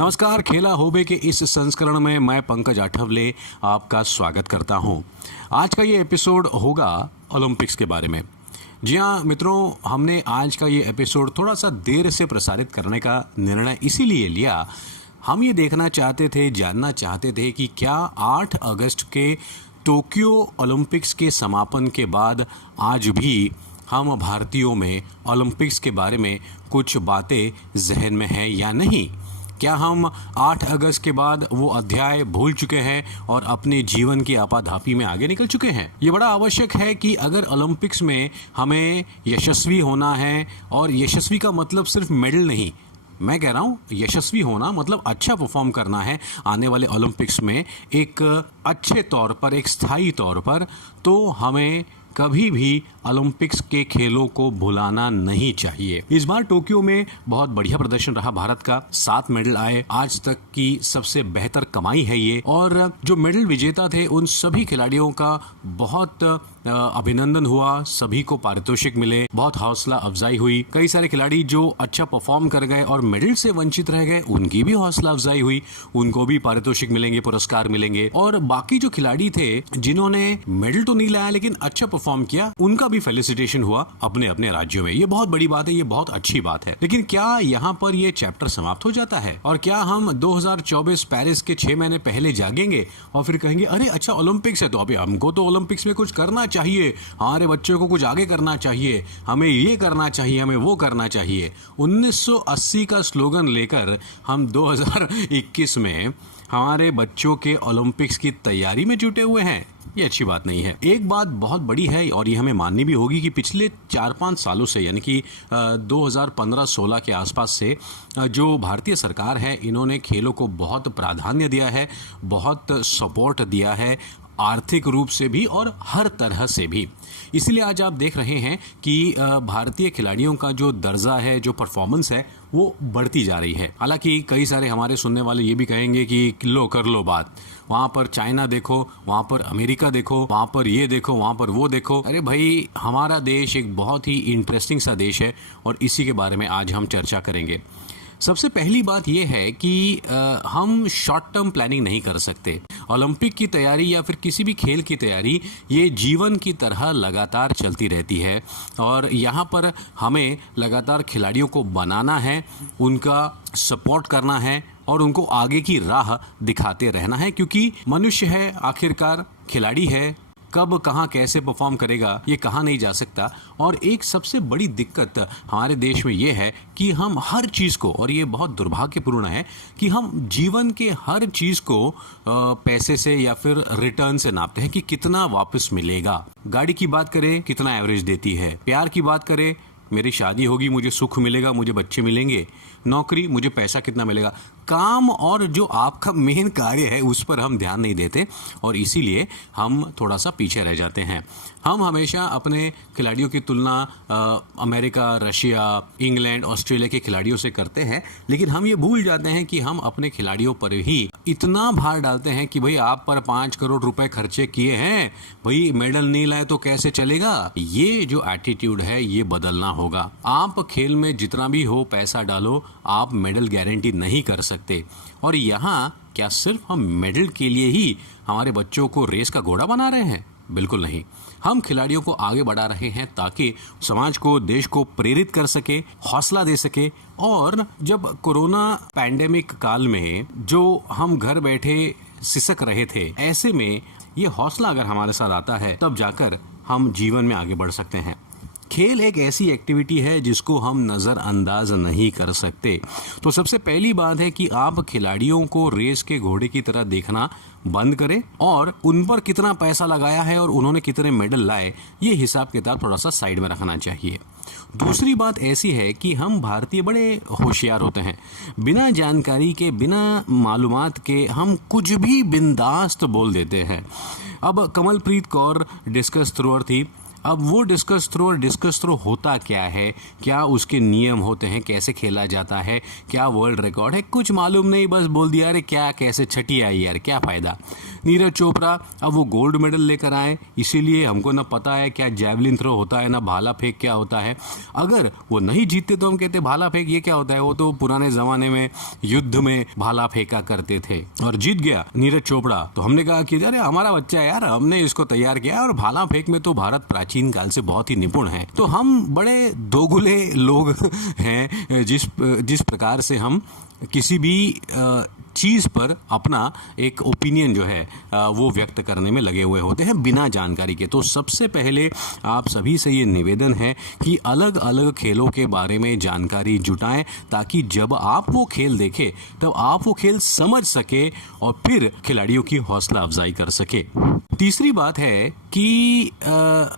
नमस्कार, खेला होबे के इस संस्करण में मैं पंकज आठवले आपका स्वागत करता हूं। आज का ये एपिसोड होगा ओलंपिक्स के बारे में। जी हाँ मित्रों, हमने आज का ये एपिसोड थोड़ा सा देर से प्रसारित करने का निर्णय इसीलिए लिया। हम ये देखना चाहते थे, जानना चाहते थे कि क्या 8 अगस्त के टोक्यो ओलंपिक्स के समापन के बाद आज भी हम भारतीयों में ओलंपिक्स के बारे में कुछ बातें जहन में हैं या नहीं। क्या हम 8 अगस्त के बाद वो अध्याय भूल चुके हैं और अपने जीवन की आपाधापी में आगे निकल चुके हैं। ये बड़ा आवश्यक है कि अगर ओलंपिक्स में हमें यशस्वी होना है, और यशस्वी का मतलब सिर्फ मेडल नहीं, मैं कह रहा हूँ यशस्वी होना मतलब अच्छा परफॉर्म करना है आने वाले ओलंपिक्स में एक अच्छे तौर पर, एक स्थायी तौर पर, तो हमें कभी भी ओलंपिक्स के खेलों को भुलाना नहीं चाहिए। इस बार टोक्यो में बहुत बढ़िया प्रदर्शन रहा भारत का, 7 मेडल आए, आज तक की सबसे बेहतर कमाई है ये। और जो मेडल विजेता थे उन सभी खिलाड़ियों का बहुत अभिनंदन हुआ, सभी को पारितोषिक मिले, बहुत हौसला अफजाई हुई। कई सारे खिलाड़ी जो अच्छा परफॉर्म कर गए और मेडल से वंचित रह गए, उनकी भी हौसला अफजाई हुई, उनको भी पारितोषिक मिलेंगे, पुरस्कार मिलेंगे। और बाकी जो खिलाड़ी थे जिन्होंने मेडल तो नहीं लाया लेकिन अच्छा परफॉर्म किया, उनका भी फेलिसिटेशन हुआ अपने अपने राज्यों में। ये बहुत बड़ी बात है, ये बहुत अच्छी बात है। लेकिन क्या यहाँ पर ये चैप्टर समाप्त हो जाता है? और क्या हम 2024 पेरिस के 6 महीने पहले जागेंगे और फिर कहेंगे अरे अच्छा ओलंपिक्स है तो अभी हमको तो ओलंपिक्स में कुछ करना चाहिए, हमारे बच्चों को कुछ आगे करना चाहिए, हमें ये करना चाहिए, हमें वो करना चाहिए। 1980 का स्लोगन लेकर हम 2021 में हमारे बच्चों के ओलंपिक्स की तैयारी में जुटे हुए हैं। ये अच्छी बात नहीं है। एक बात बहुत बड़ी है और ये हमें माननी भी होगी कि पिछले 4-5 सालों से, यानी कि 2015-16 के आसपास से जो भारतीय सरकार है, इन्होंने खेलों को बहुत प्राधान्य दिया है, बहुत सपोर्ट दिया है, आर्थिक रूप से भी और हर तरह से भी। इसलिए आज आप देख रहे हैं कि भारतीय खिलाड़ियों का जो दर्जा है, जो परफॉर्मेंस है, वो बढ़ती जा रही है। हालांकि कई सारे हमारे सुनने वाले ये भी कहेंगे कि लो कर लो बात, वहाँ पर चाइना देखो, वहाँ पर अमेरिका देखो, वहाँ पर ये देखो, वहाँ पर वो देखो। अरे भाई, हमारा देश एक बहुत ही इंटरेस्टिंग सा देश है और इसी के बारे में आज हम चर्चा करेंगे। सबसे पहली बात यह है कि हम शॉर्ट टर्म प्लानिंग नहीं कर सकते। ओलंपिक की तैयारी या फिर किसी भी खेल की तैयारी ये जीवन की तरह लगातार चलती रहती है और यहाँ पर हमें लगातार खिलाड़ियों को बनाना है, उनका सपोर्ट करना है और उनको आगे की राह दिखाते रहना है, क्योंकि मनुष्य है आखिरकार, खिलाड़ी है, कब कहाँ कैसे परफॉर्म करेगा ये कहा नहीं जा सकता। और एक सबसे बड़ी दिक्कत हमारे देश में ये है कि हम हर चीज़ को, और ये बहुत दुर्भाग्यपूर्ण है कि हम जीवन के हर चीज़ को पैसे से या फिर रिटर्न से नापते हैं कि कितना वापस मिलेगा। गाड़ी की बात करें, कितना एवरेज देती है। प्यार की बात करें, मेरी शादी होगी, मुझे सुख मिलेगा, मुझे बच्चे मिलेंगे। नौकरी, मुझे पैसा कितना मिलेगा। काम और जो आपका मेन कार्य है उस पर हम ध्यान नहीं देते और इसीलिए हम थोड़ा सा पीछे रह जाते हैं। हम हमेशा अपने खिलाड़ियों की तुलना अमेरिका, रशिया, इंग्लैंड, ऑस्ट्रेलिया के खिलाड़ियों से करते हैं, लेकिन हम ये भूल जाते हैं कि हम अपने खिलाड़ियों पर ही इतना भार डालते हैं कि भाई आप पर 5 करोड़ रुपए खर्चे किए हैं, भाई मेडल नहीं लाए तो कैसे चलेगा। ये जो एटीट्यूड है ये बदलना होगा। आप खेल में जितना भी हो पैसा डालो, आप मेडल गारंटी नहीं कर सकते। और यहाँ क्या सिर्फ हम मेडल के लिए ही हमारे बच्चों को रेस का घोड़ा बना रहे हैं? बिल्कुल नहीं। हम खिलाड़ियों को आगे बढ़ा रहे हैं ताकि समाज को, देश को प्रेरित कर सके, हौसला दे सके। और जब कोरोना पैंडेमिक काल में जो हम घर बैठे सिसक रहे थे, ऐसे में ये हौसला अगर हमारे साथ आता है तब जाकर हम जीवन में आगे बढ़ सकते हैं। खेल एक ऐसी एक्टिविटी है जिसको हम नज़रअंदाज नहीं कर सकते। तो सबसे पहली बात है कि आप खिलाड़ियों को रेस के घोड़े की तरह देखना बंद करें और उन पर कितना पैसा लगाया है और उन्होंने कितने मेडल लाए, ये हिसाब किताब थोड़ा सा साइड में रखना चाहिए। दूसरी बात ऐसी है कि हम भारतीय बड़े होशियार होते हैं, बिना जानकारी के, बिना मालूमात के हम कुछ भी बिंदास्त बोल देते हैं। अब कमलप्रीत कौर डिस्कस थ्रोअर थी, अब वो डिस्कस थ्रो होता क्या है, क्या उसके नियम होते हैं, कैसे खेला जाता है, क्या वर्ल्ड रिकॉर्ड है, कुछ मालूम नहीं, बस बोल दिया अरे क्या कैसे छठी आई यार, क्या फ़ायदा। नीरज चोपड़ा अब वो गोल्ड मेडल लेकर आए, इसीलिए हमको ना पता है क्या जैवलिन थ्रो होता है, ना भाला फेंक क्या होता है। अगर वो नहीं जीतते तो हम कहते भाला फेंक ये क्या होता है, वो तो पुराने जमाने में युद्ध में भाला फेंका करते थे। और जीत गया नीरज चोपड़ा तो हमने कहा कि अरे हमारा बच्चा है यार, हमने इसको तैयार किया, और भाला फेंक में तो भारत प्राचीन काल से बहुत ही निपुण है। तो हम बड़े दोगुले लोग हैं जिस प्रकार से हम किसी भी चीज़ पर अपना एक ओपिनियन जो है वो व्यक्त करने में लगे हुए होते हैं बिना जानकारी के। तो सबसे पहले आप सभी से ये निवेदन है कि अलग अलग खेलों के बारे में जानकारी जुटाएं, ताकि जब आप वो खेल देखें तब आप वो खेल समझ सके और फिर खिलाड़ियों की हौसला अफजाई कर सके। तीसरी बात है कि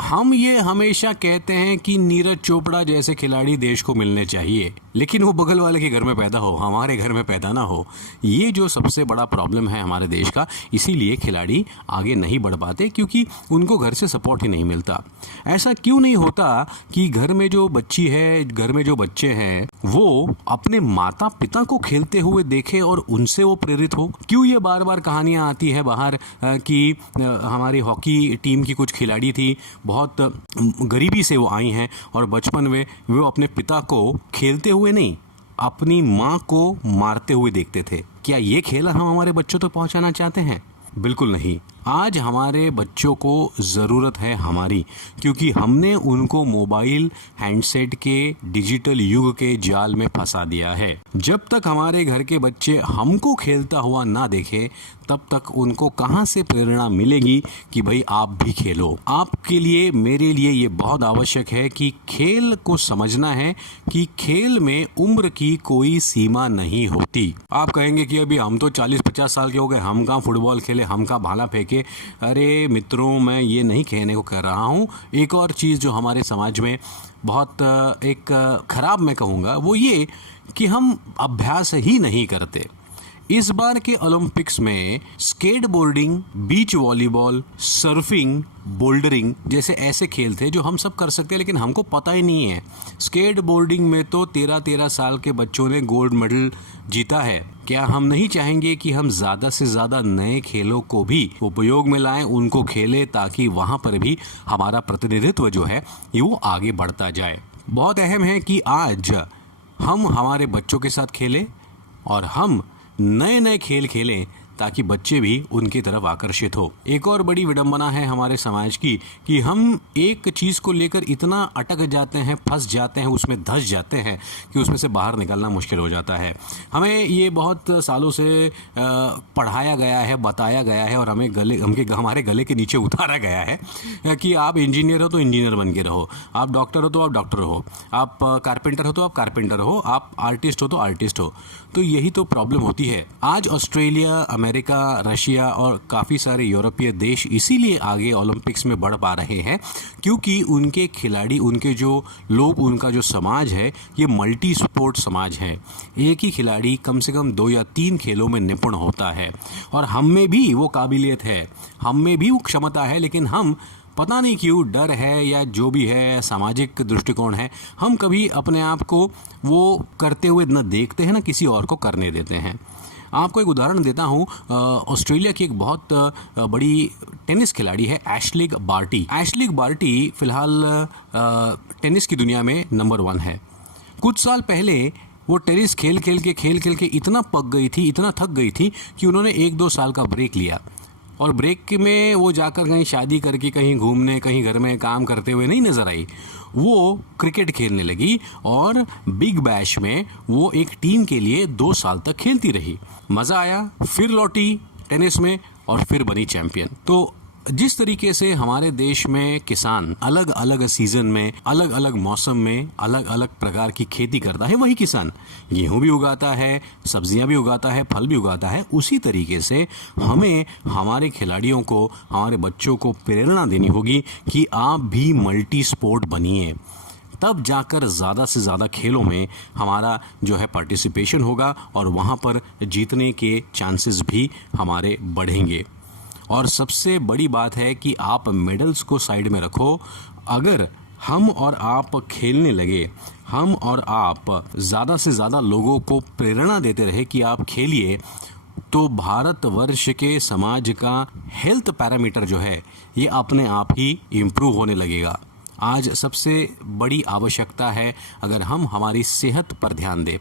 हम ये हमेशा कहते हैं कि नीरज चोपड़ा जैसे खिलाड़ी देश को मिलने चाहिए, लेकिन वो बगल वाले के घर में पैदा हो, हमारे घर में पैदा ना हो। ये जो सबसे बड़ा प्रॉब्लम है हमारे देश का, इसीलिए खिलाड़ी आगे नहीं बढ़ पाते, क्योंकि उनको घर से सपोर्ट ही नहीं मिलता। ऐसा क्यों नहीं होता कि घर में जो बच्ची है, घर में जो बच्चे हैं, वो अपने माता पिता को खेलते हुए देखे और उनसे वो प्रेरित हो? क्यों ये बार बार कहानियां आती है बाहर कि हमारी हॉकी टीम की कुछ खिलाड़ी थी, बहुत गरीबी से वो आई हैं और बचपन में वो अपने पिता को खेलते हुए नहीं, अपनी माँ को मारते हुए देखते थे। क्या ये खेल हम हमारे बच्चों तक पहुंचाना चाहते हैं? बिल्कुल नहीं। आज हमारे बच्चों को ज़रूरत है हमारी, क्योंकि हमने उनको मोबाइल हैंडसेट के डिजिटल युग के जाल में फंसा दिया है। जब तक हमारे घर के बच्चे हमको खेलता हुआ ना देखे, तब तक उनको कहाँ से प्रेरणा मिलेगी कि भाई आप भी खेलो। आपके लिए, मेरे लिए ये बहुत आवश्यक है कि खेल को समझना है कि खेल में उम्र की कोई सीमा नहीं होती। आप कहेंगे कि अभी हम तो 40-50 साल के हो गए, हम कहाँ फुटबॉल खेले, हम कहाँ भाला फेंके। अरे मित्रों, मैं ये नहीं कहने को कह रहा हूँ। एक और चीज़ जो हमारे समाज में बहुत एक खराब मैं कहूँगा, वो ये कि हम अभ्यास ही नहीं करते। इस बार के ओलंपिक्स में skateboarding, beach volleyball, surfing, bouldering जैसे ऐसे खेल थे जो हम सब कर सकते हैं, लेकिन हमको पता ही नहीं है। स्केटबोर्डिंग में तो 13-13 साल के बच्चों ने गोल्ड मेडल जीता है। क्या हम नहीं चाहेंगे कि हम ज़्यादा से ज़्यादा नए खेलों को भी उपयोग में लाएं, उनको खेलें, ताकि वहाँ पर भी हमारा प्रतिनिधित्व जो है ये वो आगे बढ़ता जाए। बहुत अहम है कि आज हम हमारे बच्चों के साथ खेलें और हम नए नए खेल खेलें, ताकि बच्चे भी उनकी तरफ आकर्षित हो। एक और बड़ी विडंबना है हमारे समाज की कि हम एक चीज़ को लेकर इतना अटक जाते हैं, फंस जाते हैं, उसमें धंस जाते हैं कि उसमें से बाहर निकलना मुश्किल हो जाता है। हमें ये बहुत सालों से पढ़ाया गया है, बताया गया है और हमारे गले के नीचे उतारा गया है कि आप इंजीनियर हो तो इंजीनियर बन के रहो, आप डॉक्टर हो तो आप डॉक्टर हो, आप कारपेंटर हो तो आप कारपेंटर हो, आप आर्टिस्ट हो तो आर्टिस्ट हो। तो यही तो प्रॉब्लम होती है। आज ऑस्ट्रेलिया, अमेरिका, रशिया और काफ़ी सारे यूरोपीय देश इसीलिए आगे ओलंपिक्स में बढ़ पा रहे हैं क्योंकि उनके खिलाड़ी, उनके जो लोग, उनका जो समाज है ये मल्टी स्पोर्ट समाज है। एक ही खिलाड़ी कम से कम 2 या 3 खेलों में निपुण होता है और हम में भी वो काबिलियत है, हम में भी वो क्षमता है, लेकिन हम पता नहीं क्यों, डर है या जो भी है, सामाजिक दृष्टिकोण है, हम कभी अपने आप को वो करते हुए न देखते हैं, न किसी और को करने देते हैं। आपको एक उदाहरण देता हूँ। ऑस्ट्रेलिया की एक बहुत बड़ी टेनिस खिलाड़ी है एशलिग बार्टी। एशलिग बार्टी फिलहाल टेनिस की दुनिया में नंबर 1 है। कुछ साल पहले वो टेनिस खेल खेल के इतना पक गई थी, इतना थक गई थी कि उन्होंने 1-2 साल का ब्रेक लिया और ब्रेक में वो जाकर कहीं शादी करके, कहीं घूमने, कहीं घर में काम करते हुए नहीं नजर आई। वो क्रिकेट खेलने लगी और बिग बैश में वो एक टीम के लिए 2 साल तक खेलती रही। मज़ा आया, फिर लौटी टेनिस में और फिर बनी चैंपियन। तो जिस तरीके से हमारे देश में किसान अलग अलग सीजन में, अलग अलग मौसम में अलग अलग प्रकार की खेती करता है, वही किसान गेहूं भी उगाता है, सब्जियां भी उगाता है, फल भी उगाता है, उसी तरीके से हमें हमारे खिलाड़ियों को, हमारे बच्चों को प्रेरणा देनी होगी कि आप भी मल्टी स्पोर्ट बनिए। तब जाकर ज़्यादा से ज़्यादा खेलों में हमारा जो है पार्टिसिपेशन होगा और वहाँ पर जीतने के चांसेस भी हमारे बढ़ेंगे। और सबसे बड़ी बात है कि आप मेडल्स को साइड में रखो। अगर हम और आप खेलने लगे, हम और आप ज़्यादा से ज़्यादा लोगों को प्रेरणा देते रहे कि आप खेलिए, तो भारतवर्ष के समाज का हेल्थ पैरामीटर जो है ये अपने आप ही इम्प्रूव होने लगेगा। आज सबसे बड़ी आवश्यकता है अगर हम हमारी सेहत पर ध्यान दें।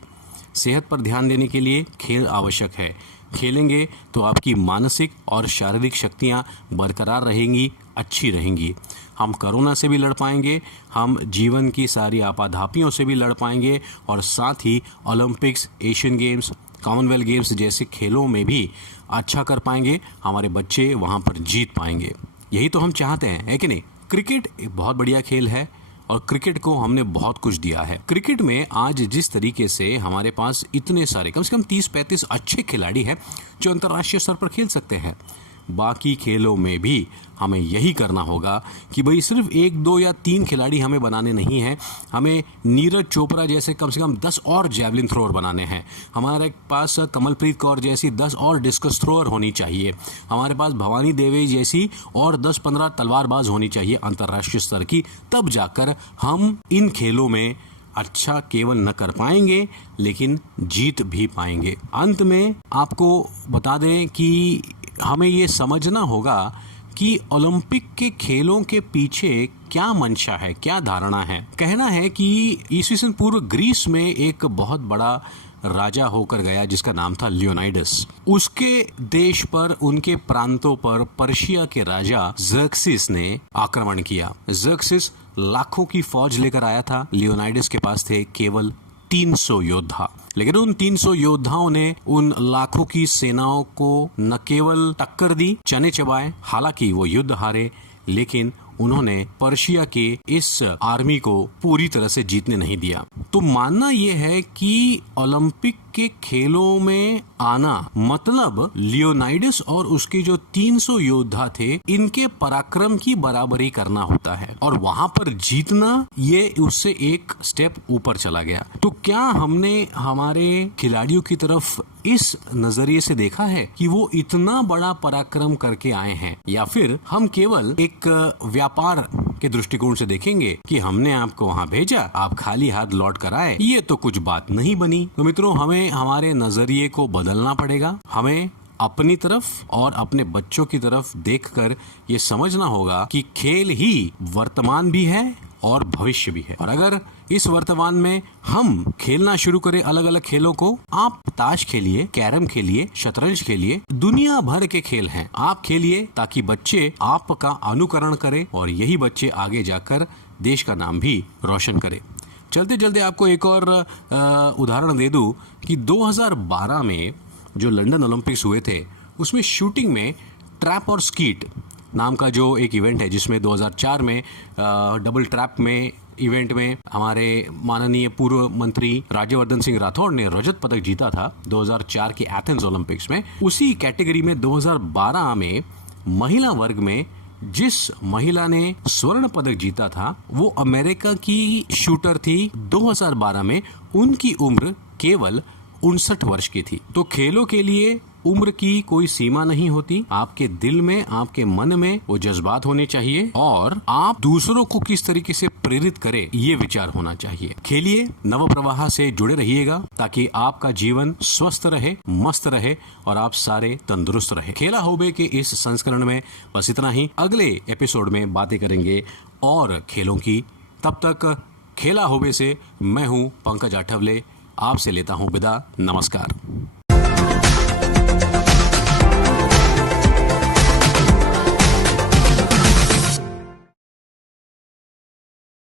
सेहत पर ध्यान देने के लिए खेल आवश्यक है। खेलेंगे तो आपकी मानसिक और शारीरिक शक्तियाँ बरकरार रहेंगी, अच्छी रहेंगी। हम कोरोना से भी लड़ पाएंगे, हम जीवन की सारी आपाधापियों से भी लड़ पाएंगे और साथ ही Olympics, Asian games, Commonwealth games जैसे खेलों में भी अच्छा कर पाएंगे। हमारे बच्चे वहाँ पर जीत पाएंगे। यही तो हम चाहते हैं, है कि नहीं? क्रिकेट एक बहुत बढ़िया खेल है और क्रिकेट को हमने बहुत कुछ दिया है। क्रिकेट में आज जिस तरीके से हमारे पास इतने सारे कम से कम 30-35 अच्छे खिलाड़ी हैं जो अंतर्राष्ट्रीय स्तर पर खेल सकते हैं। बाकी खेलों में भी हमें यही करना होगा कि भाई सिर्फ 1, 2 या 3 खिलाड़ी हमें बनाने नहीं हैं, हमें नीरज चोपड़ा जैसे कम से कम 10 और जैवलिन थ्रोअर बनाने हैं। हमारे पास कमलप्रीत कौर जैसी 10 और डिस्कस थ्रोअर होनी चाहिए। हमारे पास भवानी देवी जैसी और 10-15 तलवारबाज होनी चाहिए अंतर्राष्ट्रीय स्तर की। तब जाकर हम इन खेलों में अच्छा केवल न कर पाएंगे लेकिन जीत भी पाएंगे। अंत में आपको बता दें कि हमें ये समझना होगा कि ओलंपिक के खेलों के पीछे क्या मंशा है, क्या धारणा है। कहना है कि ईस्वी पूर्व ग्रीस में एक बहुत बड़ा राजा होकर गया जिसका नाम था लियोनाइडस। उसके देश पर, उनके प्रांतों पर पर्शिया के राजा ज़र्क्सिस ने आक्रमण किया। ज़र्क्सिस लाखों की फौज लेकर आया था, लियोनाइडस के पास थे केवल 300 योद्धा। लेकिन उन 300 योद्धाओं ने उन लाखों की सेनाओं को न केवल टक्कर दी, चने चबाए। हालांकि वो युद्ध हारे, लेकिन उन्होंने पर्शिया के इस आर्मी को पूरी तरह से जीतने नहीं दिया। तो मानना यह है कि ओलंपिक के खेलों में आना मतलब लियोनाइडस और उसके जो 300 योद्धा थे इनके पराक्रम की बराबरी करना होता है और वहां पर जीतना ये उससे एक स्टेप ऊपर चला गया। तो क्या हमने हमारे खिलाड़ियों की तरफ इस नजरिए से देखा है कि वो इतना बड़ा पराक्रम करके आए हैं, या फिर हम केवल एक व्यापार के दृष्टिकोण से देखेंगे कि हमने आपको वहां भेजा, आप खाली हाथ लौट कर आए? ये तो कुछ बात नहीं बनी। तो मित्रों, हमें हमारे नजरिए को बदलना पड़ेगा। हमें अपनी तरफ और अपने बच्चों की तरफ देखकर ये समझना होगा कि खेल ही वर्तमान भी है और भविष्य भी है। और अगर इस वर्तमान में हम खेलना शुरू करें अलग अलग खेलों को, आप ताश खेलिए, कैरम खेलिए, शतरंज खेलिए, दुनिया भर के खेल हैं, आप खेलिए ताकि बच्चे आपका अनुकरण करें और यही बच्चे आगे जाकर देश का नाम भी रोशन करें। चलते चलते आपको एक और उदाहरण दे दूं कि 2012 में जो लंदन ओलंपिक्स हुए थे उसमें शूटिंग में ट्रैप और स्कीट नाम का जो एक इवेंट है, जिसमें 2004 में डबल ट्रैप में इवेंट में हमारे माननीय पूर्व मंत्री राज्यवर्धन सिंह राठौड़ ने रजत पदक जीता था 2004 के एथेंस ओलंपिक्स में। उसी कैटेगरी में 2012 में महिला वर्ग में जिस महिला ने स्वर्ण पदक जीता था वो अमेरिका की शूटर थी। 2012 में उनकी उम्र केवल 59 वर्ष की थी। तो खेलों के लिए उम्र की कोई सीमा नहीं होती। आपके दिल में, आपके मन में वो जज्बात होने चाहिए और आप दूसरों को किस तरीके से प्रेरित करें ये विचार होना चाहिए। खेलिए, नव प्रवाह से जुड़े रहिएगा ताकि आपका जीवन स्वस्थ रहे, मस्त रहे और आप सारे तंदुरुस्त रहे। खेला होबे के इस संस्करण में बस इतना ही। अगले एपिसोड में बातें करेंगे और खेलों की। तब तक खेला होबे से मैं हूँ पंकज आठवले, आपसे लेता हूँ विदा। नमस्कार।